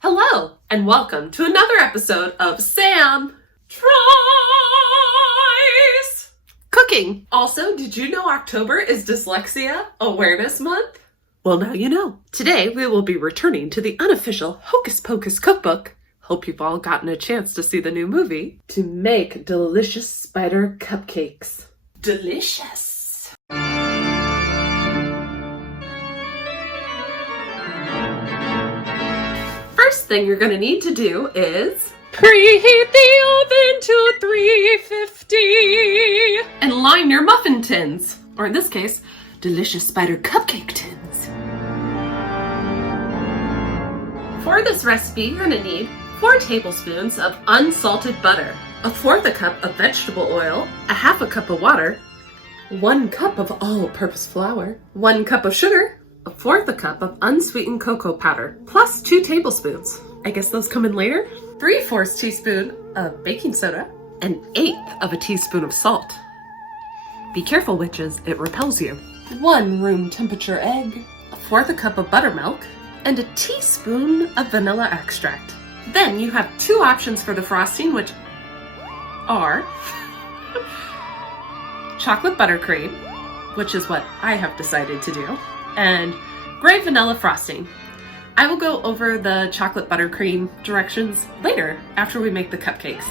Hello, and welcome to another episode of Sam Tries Cooking. Also, did you know October is Dyslexia Awareness Month? Well, now you know. Today, we will be returning to the Unofficial Hocus Pocus Cookbook. Hope you've all gotten a chance to see the new movie. To make delicious spider cupcakes. Delicious! First thing you're going to need to do is preheat the oven to 350 and line your muffin tins, or in this case, Delicious Spider Cupcake tins. For this recipe, you're going to need 4 tablespoons of unsalted butter, 1/4 cup of vegetable oil, 1/2 cup of water, 1 cup of all-purpose flour, 1 cup of sugar, 1/4 cup of unsweetened cocoa powder, plus 2 tablespoons. I guess those come in later. 3/4 teaspoon of baking soda, 1/8 of a teaspoon of salt. Be careful, witches, it repels you. 1 room temperature egg, 1/4 cup of buttermilk, and a teaspoon of vanilla extract. Then you have 2 options for the frosting, which are chocolate buttercream, which is what I have decided to do, and gray vanilla frosting. I will go over the chocolate buttercream directions later after we make the cupcakes.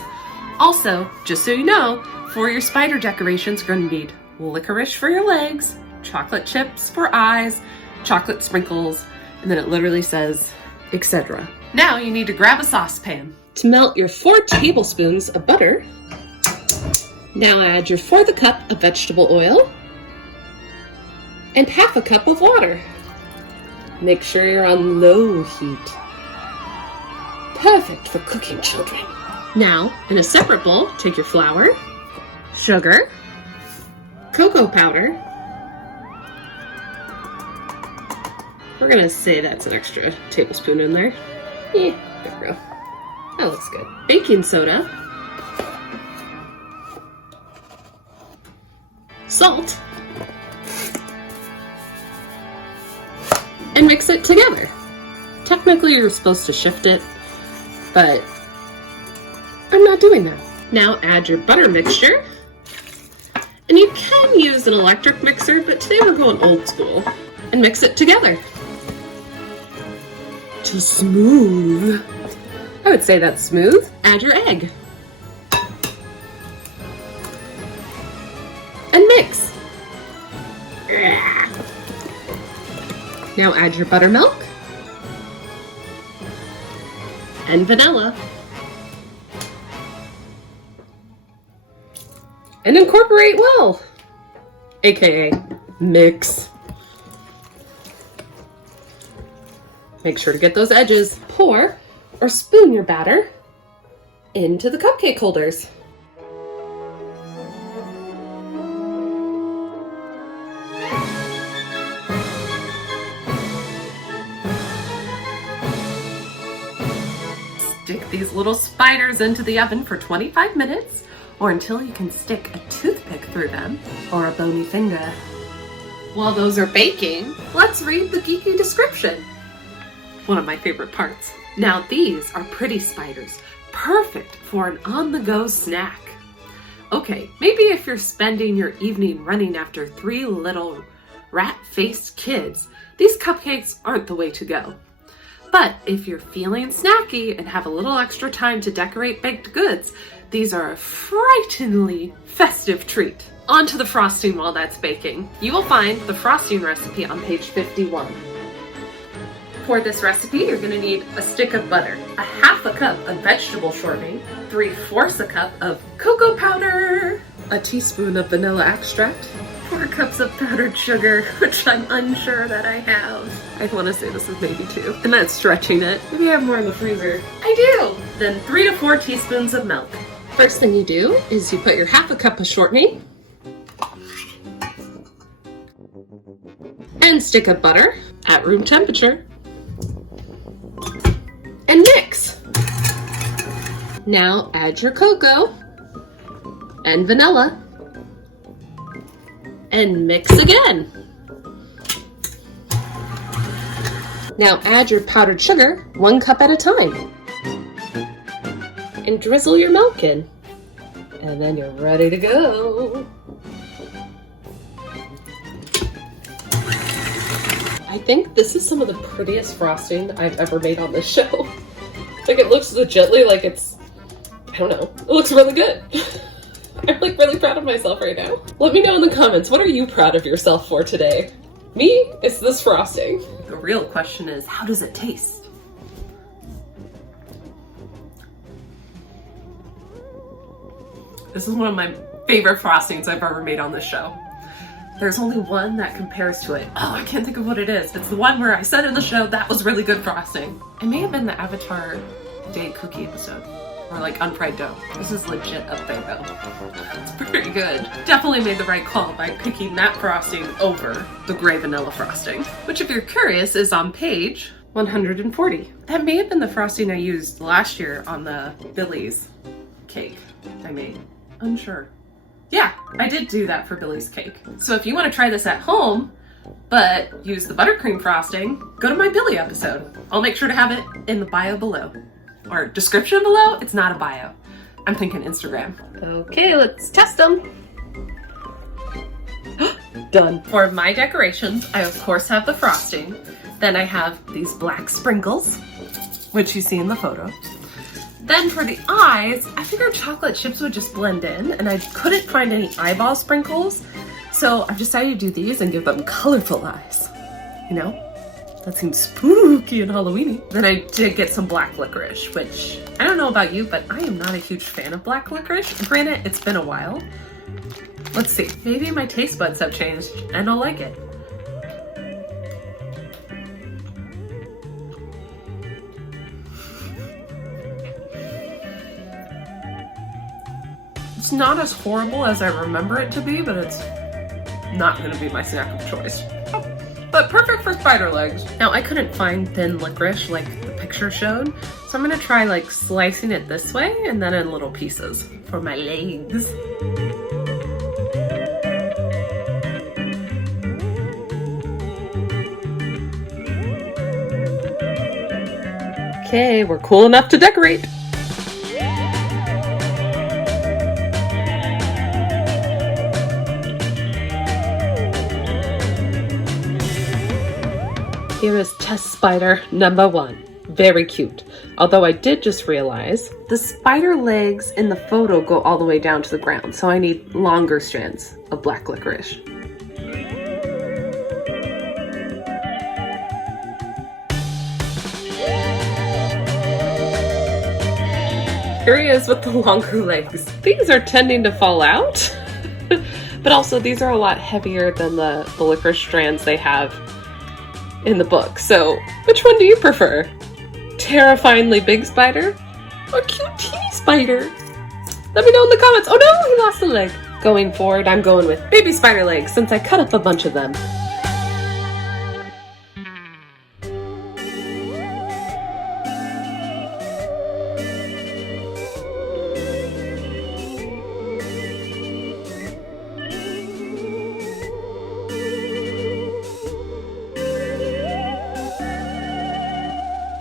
Also, just so you know, for your spider decorations, you're going to need licorice for your legs, chocolate chips for eyes, chocolate sprinkles, and then it literally says, etc. Now you need to grab a saucepan. To melt your 4 tablespoons of butter, now add your 1/4 cup of vegetable oil and 1/2 cup of water. Make sure you're on low heat. Perfect for cooking, children. Now, in a separate bowl, take your flour, sugar, cocoa powder. We're gonna say that's an extra tablespoon in there. Yeah, there we go. That looks good. Baking soda, salt, and mix it together. Technically, you're supposed to shift it, but I'm not doing that. Now add your butter mixture, and you can use an electric mixer, but today we're going old school, and mix it together. To smooth. I would say that's smooth. Add your egg. And mix. Now add your buttermilk and vanilla and incorporate well, aka mix. Make sure to get those edges. Pour or spoon your batter into the cupcake holders. Stick these little spiders into the oven for 25 minutes or until you can stick a toothpick through them or a bony finger. While those are baking, let's read the geeky description. One of my favorite parts. Now these are pretty spiders, perfect for an on-the-go snack. Okay, maybe if you're spending your evening running after 3 little rat-faced kids, these cupcakes aren't the way to go. But if you're feeling snacky and have a little extra time to decorate baked goods, these are a frighteningly festive treat. On to the frosting while that's baking. You will find the frosting recipe on page 51. For this recipe, you're going to need a stick of butter, 1/2 cup of vegetable shortening, 3/4 cup of cocoa powder, a teaspoon of vanilla extract, 4 cups of powdered sugar, which I'm unsure that I have. I want to say this is maybe 2. I'm not stretching it. Maybe I have more in the freezer. I do! Then 3 to 4 teaspoons of milk. First thing you do is you put your 1/2 cup of shortening and stick of butter at room temperature and mix. Now add your cocoa and vanilla and mix again. Now add your powdered sugar 1 cup at a time. And drizzle your milk in. And then you're ready to go. I think this is some of the prettiest frosting I've ever made on this show. Like, it looks legitly like it's, I don't know, it looks really good. I'm like really proud of myself right now. Let me know in the comments, what are you proud of yourself for today? Me? It's this frosting. The real question is, how does it taste? This is one of my favorite frostings I've ever made on this show. There's only one that compares to it. Oh, I can't think of what it is. It's the one where I said in the show, that was really good frosting. It may have been the Avatar Day Cookie episode. Or like unfried dough. This is legit up there though. It's pretty good. Definitely made the right call by picking that frosting over the gray vanilla frosting. Which, if you're curious, is on page 140. That may have been the frosting I used last year on the Billy's cake I made. Unsure. Yeah, I did do that for Billy's cake. So if you want to try this at home, but use the buttercream frosting, go to my Billy episode. I'll make sure to have it in the bio below. Or description below. It's not a bio. I'm thinking Instagram. Okay, let's test them. Done. For my decorations, I of course have the frosting. Then I have these black sprinkles, which you see in the photo. Then for the eyes, I figured chocolate chips would just blend in, and I couldn't find any eyeball sprinkles, so I've decided to do these and give them colorful eyes. You know? That seems spooky and Halloweeny. Then I did get some black licorice, which I don't know about you, but I am not a huge fan of black licorice. Granted, it's been a while. Let's see, maybe my taste buds have changed and I'll like it. It's not as horrible as I remember it to be, but it's not gonna be my snack of choice. But perfect for spider legs. Now, I couldn't find thin licorice like the picture showed, so I'm gonna try like slicing it this way and then in little pieces for my legs. Okay, we're cool enough to decorate. Here is test spider number 1. Very cute. Although I did just realize the spider legs in the photo go all the way down to the ground, so I need longer strands of black licorice. Here he is with the longer legs. These are tending to fall out, but also these are a lot heavier than the licorice strands they have in the book. So which one do you prefer? Terrifyingly big spider or cute teeny spider? Let me know in the comments. Oh no, he lost a leg. Going forward, I'm going with baby spider legs since I cut up a bunch of them.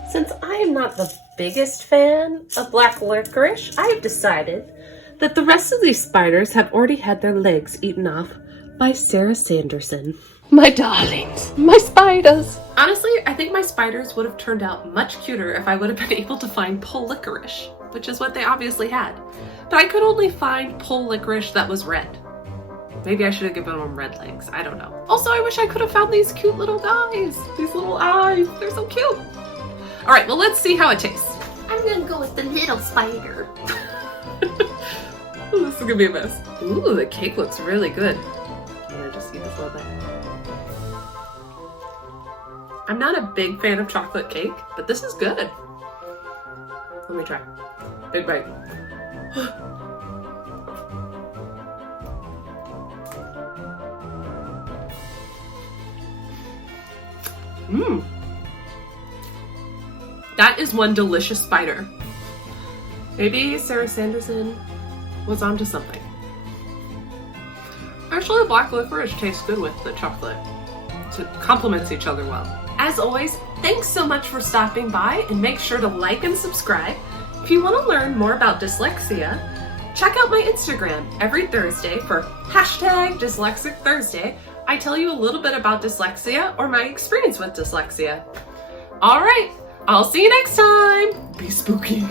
Since I am not the biggest fan of black licorice, I have decided that the rest of these spiders have already had their legs eaten off by Sarah Sanderson. My darlings, my spiders. Honestly, I think my spiders would have turned out much cuter if I would have been able to find pole licorice, which is what they obviously had. But I could only find pole licorice that was red. Maybe I should have given them red legs, I don't know. Also, I wish I could have found these cute little guys. These little eyes, they're so cute. All right, well, let's see how it tastes. I'm gonna go with the little spider. Ooh, this is gonna be a mess. Ooh, the cake looks really good. I'm gonna just eat this little bit. I'm not a big fan of chocolate cake, but this is good. Let me try. Big bite. Mmm. That is one delicious spider. Maybe Sarah Sanderson was onto something. Actually, the black licorice tastes good with the chocolate. So it complements each other well. As always, Thanks so much for stopping by, and make sure to like and subscribe. If you want to learn more about dyslexia, check out my Instagram every Thursday for #DysleXicThursday. I tell you a little bit about dyslexia or my experience with dyslexia. All right, I'll see you next time. Be spooky.